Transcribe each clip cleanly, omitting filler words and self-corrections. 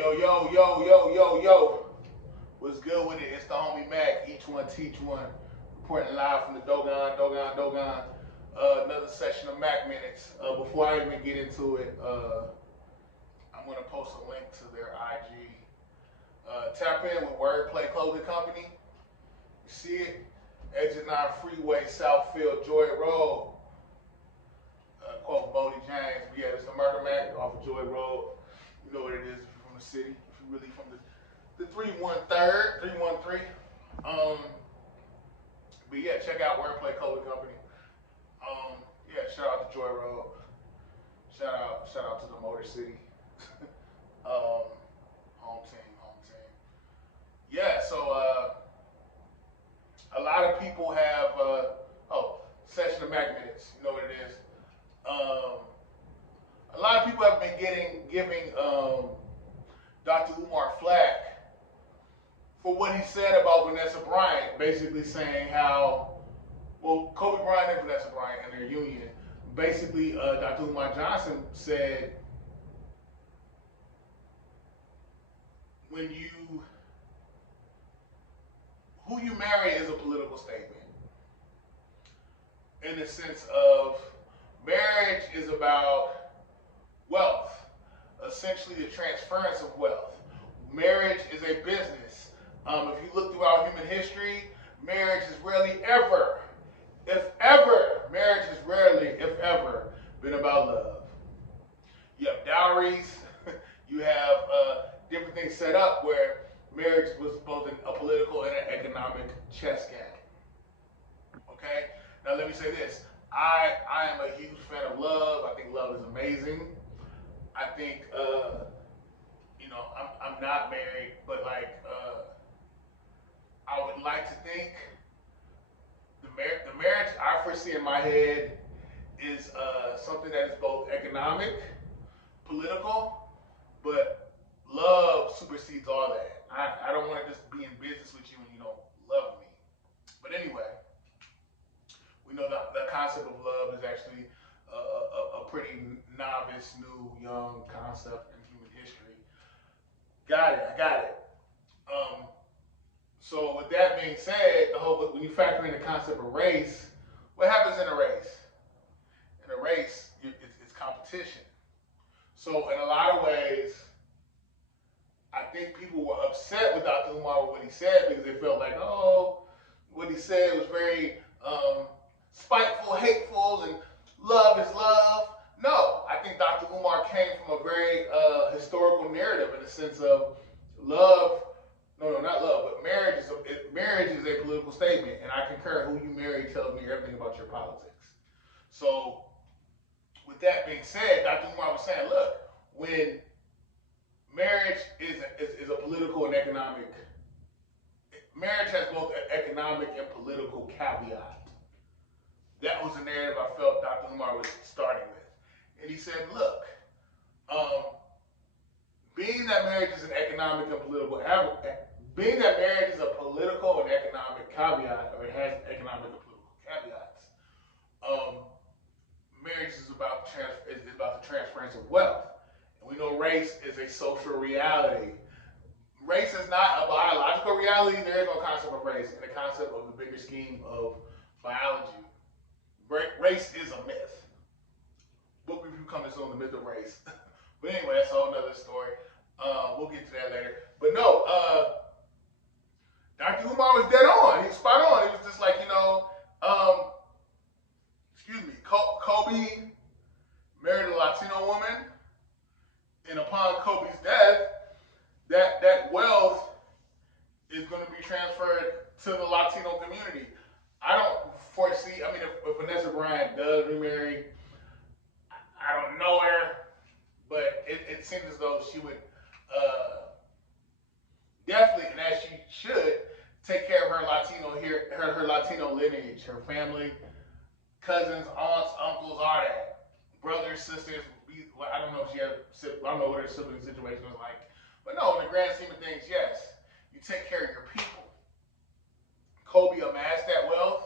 Yo. What's good with it? It's the homie Mac. Each one teach one. Reporting live from the Dogon. Another session of Mac Minutes. Before I even get into it, I'm going to post a link to their IG. Tap in with Wordplay Clothing Company. You see it? Exit 9 Freeway, Southfield, Joy Road. Quote Bodie James. But yeah, it's the Murder Mac off of Joy Road. You know what it is if you're from the city. If you're really from the 313. But yeah, check out Wordplay Clothing Company. Yeah, shout out to Joy Road. Shout out to the Motor City. Home team. Yeah, so a lot of people have session of Mac Minutes. You know what it is. A lot of people have been giving DR.UMAR flack for what he said about Vanessa Bryant, basically saying how, well, Kobe Bryant and Vanessa Bryant and their union, basically DR.UMAR Johnson said, who you marry is a political statement. In the sense of marriage is about wealth, essentially the transference of wealth. Marriage is a business. If you look throughout human history, marriage is rarely ever, marriage has rarely, if ever, been about love. You have dowries, you have different things set up where marriage was both a political and an economic chess game. Okay? Now let me say this. I am a huge fan of love. I think love is amazing. I think, I'm not married, but I would like to think the marriage I foresee in my head is something that is both economic, political, but love supersedes all that. I don't want to just be in business with you when you don't love me. But anyway, we know that the concept of love is actually a pretty novice, new, young concept in human history. Got it. So with that being said, when you factor in the concept of race, what happens in a race? In a race, it's competition. So in a lot of ways, I think people were upset with DR.UMAR with what he said because they felt like, what he said was very spiteful, hateful, and love is love. No, I think DR.UMAR came from a very historical narrative in the sense of love. No, not love, but marriage is a political statement, and I concur. Who you marry tells me everything about your politics. So, with that being said, DR.UMAR was saying, look, when marriage is a political and economic, marriage has both an economic and political caveat. That was the narrative I felt DR.UMAR was starting with. And he said, look, being that marriage is an economic and political, being that marriage is a political and economic caveat, or it has economic and political caveats, marriage is about the transference of wealth. And we know race is a social reality. Race is not a biological reality. There is no concept of race in the concept of the bigger scheme of biology. Race is a myth. Book review coming soon, The Myth of Race. But anyway, that's a whole nother story. We'll get to that later. But no, DR.UMAR was dead on. He was spot on. He was just like, Kobe married a Latino woman, and upon Kobe's death, that wealth is going to be transferred to the Latino community. I don't foresee, if Vanessa Bryant does remarry, I don't know her, but it seems as though she would definitely, and as she should, take care of her Latino lineage, her family, cousins, aunts, uncles, all that, brothers, sisters. I don't know if she had, I don't know what her sibling situation was like, but no, in the grand scheme of things, yes, you take care of your people. Kobe amassed that wealth.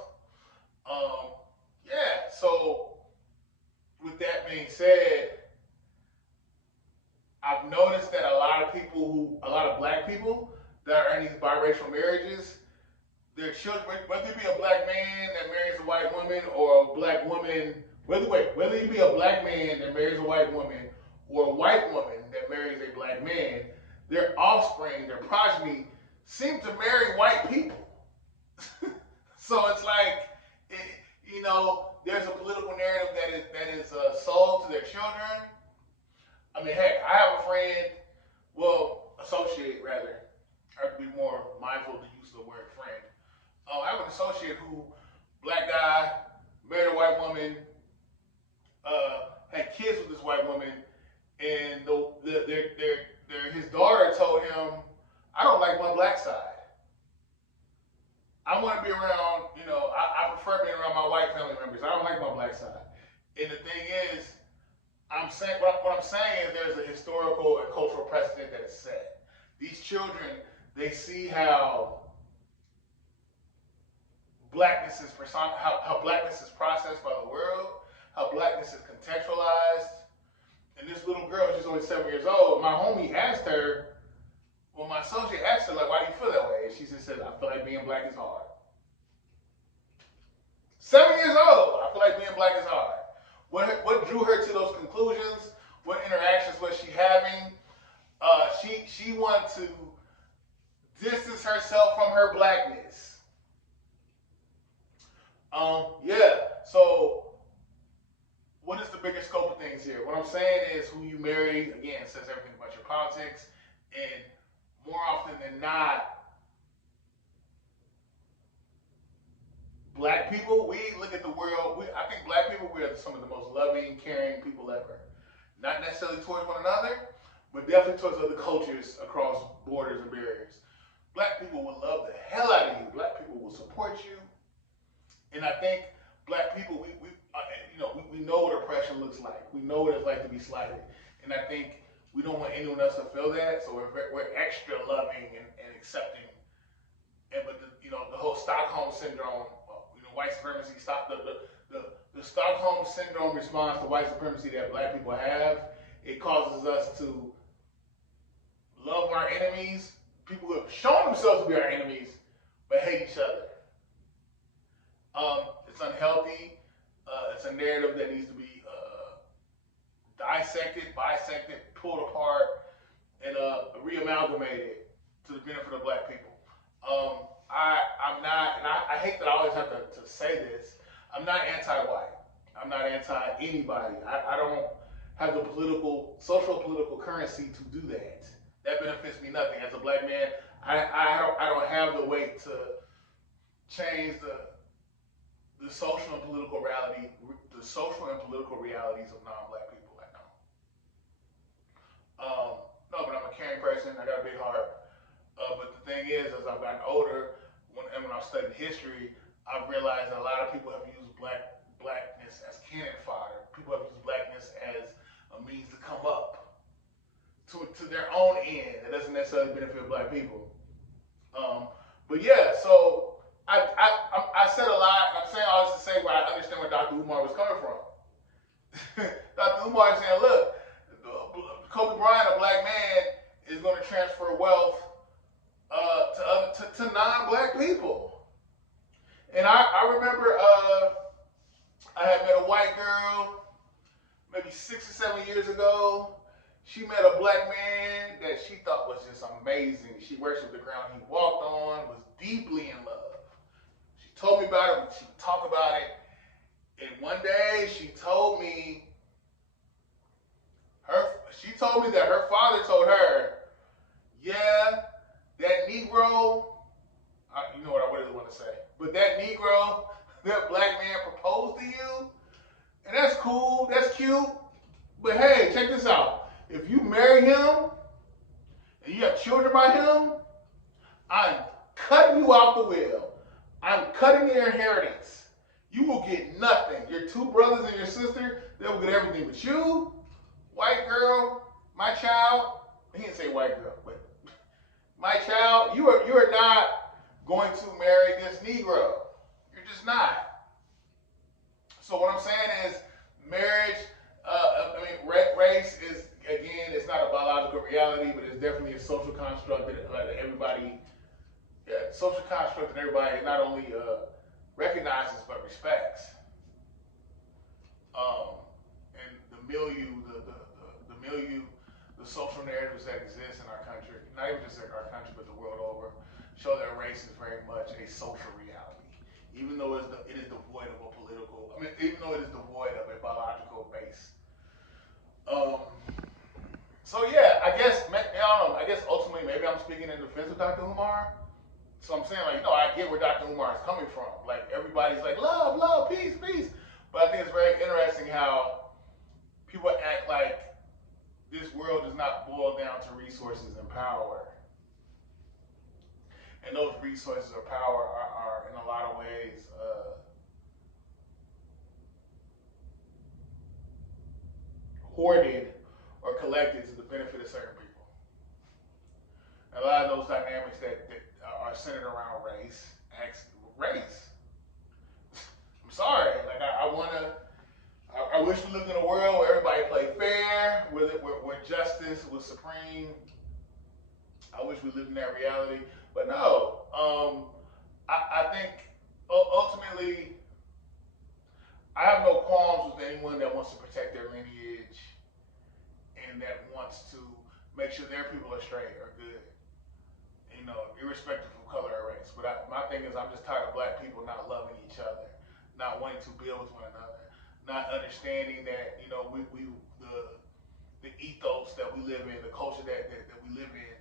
So with that being said, I've noticed that a lot of black people that are in these biracial marriages, their children, whether you be a black man that marries a white woman or a black woman, whether you be a black man that marries a white woman or a white woman that marries a black man, their offspring, their progeny, seem to marry white people. So it's like, there's a political narrative that is sold to their children. I mean, heck, I have a friend, associate rather. I have to be more mindful to use the word friend. I have an associate who, black guy, married a white woman, had kids with this white woman, and his daughter told him, "I don't like my black side. I want to be around, I prefer being around my white family members. I don't like my black side." And the thing is, what I'm saying is there's a historical and cultural precedent that is set. These children, they see how blackness is how blackness is processed by the world, how blackness is contextualized. And this little girl, she's only 7 years old. My homie asked her, my associate asked her, like, "Why do you feel that way?" And she just said, "I feel like being black is hard." 7 years old, I feel like being black is hard. What drew her to those conclusions? What interactions was she having? She wanted to distance herself from her blackness. So what is the bigger scope of things here? What I'm saying is who you marry, again, says everything about your politics. And more often than not, black people, we look at the world, I think black people, we are some of the most loving, caring people ever. Not necessarily towards one another, but definitely towards other cultures across borders and barriers. Black people will love the hell out of you. Black people will support you. And I think black people, we know what oppression looks like. We know what it's like to be slighted. And I think we don't want anyone else to feel that, so we're extra loving and accepting. But the whole Stockholm syndrome, white supremacy, the Stockholm syndrome response to white supremacy that black people have, it causes us to love our enemies, people who have shown themselves to be our enemies, but hate each other. It's unhealthy. It's a narrative that needs to be dissected, bisected, pulled apart, and re-amalgamated to the benefit of black people. I'm not, and I hate that I always have to say this, I'm not anti-white. I'm not anti-anybody. I don't have the social political currency to do that. That benefits me nothing. As a black man, I don't have the weight to change the social and political realities of non-black people. I don't. No, but I'm a caring person. I got a big heart. But the thing is, as I've gotten older, when I've studied history, I've realized that a lot of people have used blackness as cannon fodder. People have used blackness as a means to come up to their own end. That doesn't necessarily benefit black people. But yeah, so I said a lot, and I'm saying all this to say where I understand where DR.UMAR was coming from. DR.UMAR is saying, look, Kobe Bryant, a black man, is going to transfer wealth to non-black people. And I remember I had met a white girl maybe 6 or 7 years ago. She met a black man that she thought was just amazing. She worshipped the ground he walked on, was deeply in love. She told me about it, she would talk about it. And one day she told me that her father told her, yeah, that Negro, you know what I really want to say, but that Negro, that black man proposed to you, and that's cool, that's cute, but hey, check this out. If you marry him, and you have children by him, I'm cutting you out the will. I'm cutting your inheritance. You will get nothing. Your two brothers and your sister, they will get everything. But you, white girl, my child, he didn't say white girl, but my child, you are not going to marry this Negro. You're just not. So what I'm saying is marriage, race is, again, it's not a biological a reality, but it's definitely a social construct that everybody, social construct that everybody not only recognizes but respects. And the milieu, the milieu, the social narratives that exist in our country, not even just in our country, but the world over, show that race is very much a social reality, even though it is devoid of a political. I mean, even though it is devoid of a biological base. So yeah, I guess I don't know. I guess ultimately maybe I'm speaking in defense of Dr. Umar. So I'm saying, like, I get where Dr. Umar is coming from. Like, everybody's like, love, love, peace, peace. But I think it's very interesting how people act like this world does not boil down to resources and power. And those resources or power are in a lot of ways hoarded or collected to the benefit of certain people. And a lot of those dynamics that are centered around race. I'm sorry, like I wish we lived in a world where everybody played fair, where justice was supreme. I wish we lived in that reality, but no. I think ultimately, I have no qualms with anyone that wants to protect their lineage and that wants to make sure their people are straight or good, irrespective of color or race. But my thing is, I'm just tired of black people not loving each other, not wanting to build with one another, not understanding that the ethos that we live in, the culture that we live in,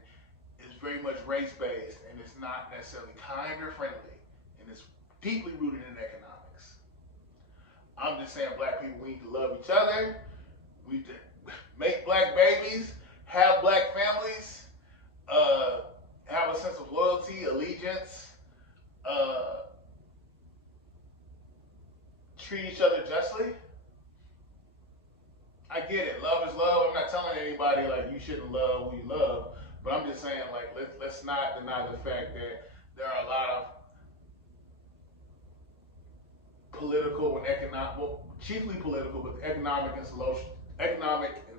is very much race-based, and it's not necessarily kind or friendly, and it's deeply rooted in economics. I'm just saying, black people, we need to love each other. We need to make black babies, have black families, have a sense of loyalty, allegiance, treat each other justly. I get it. Love is love. I'm not telling anybody like you shouldn't love who you love, but I'm just saying, like, let's not deny the fact that there are a lot of political and economic, well, chiefly political, but economic and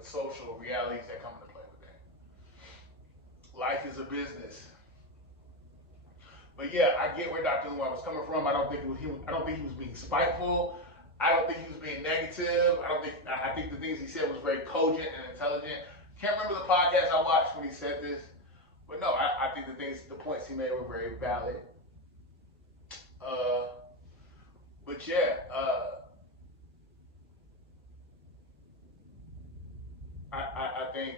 social realities that come into play with that. Life is a business. But yeah, I get where Dr. Umar was coming from. I don't think he was being spiteful. I don't think he was being negative. I think the things he said was very cogent and intelligent. Can't remember the podcast I watched when he said this, but no, I think the points he made were very valid. But yeah, I think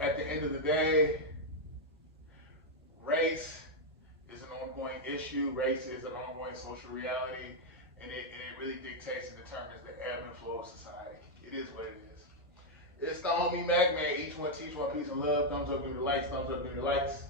at the end of the day, race is an ongoing issue. Race is an ongoing social reality, and it really dictates and determines the ebb and flow of society. It is what it is. It's the homie MACK, man. Each one teach one, peace and love. Thumbs up, give me the likes. Thumbs up, give me the likes.